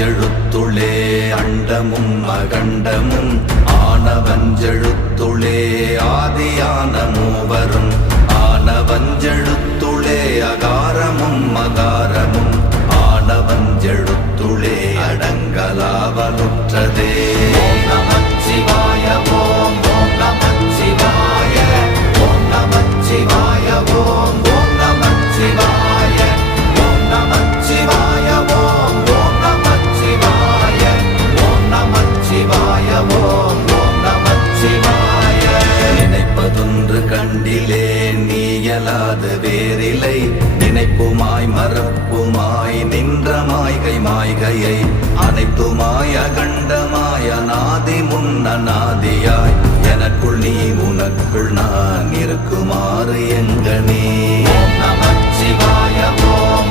ஆனவஞ்செழுத்துளே அண்டமும் அகண்டமும் ஆனவஞ்செழுத்துளே ஆதியான மூவரும் ஆனவஞ்செழுத்துளே அகாரமும் மகாரமும் ஆனவஞ்செழுத்துளே அடங்கலாவலுற்றதே. ஓம் நமச்சிவாய ஓம் ஓம் நமச்சிவாய ஓம் நமச்சிவாய ஓம் ஓம் நமச்சிவாய ஓம் நமச்சிவாய ஓம் ஓம் நமச்சிவாய ஓம் நமச்சிவாய ஓம் ஓம் நமச்சிவாய. நினைப்பதொன்று கண்டிலே நீயலாது வேறில்லை நினைப்புமாய் மறப்புமாய் நின்ற மாய்கை மாய்கையை அனைத்துமாய் அகண்டமாய் அநாதி முன்னநாதியாய் எனக்குள் நீ உனக்குள் நான் இருக்குமாறு எங்கனே. ஓம் நமச்சிவாய ஓம்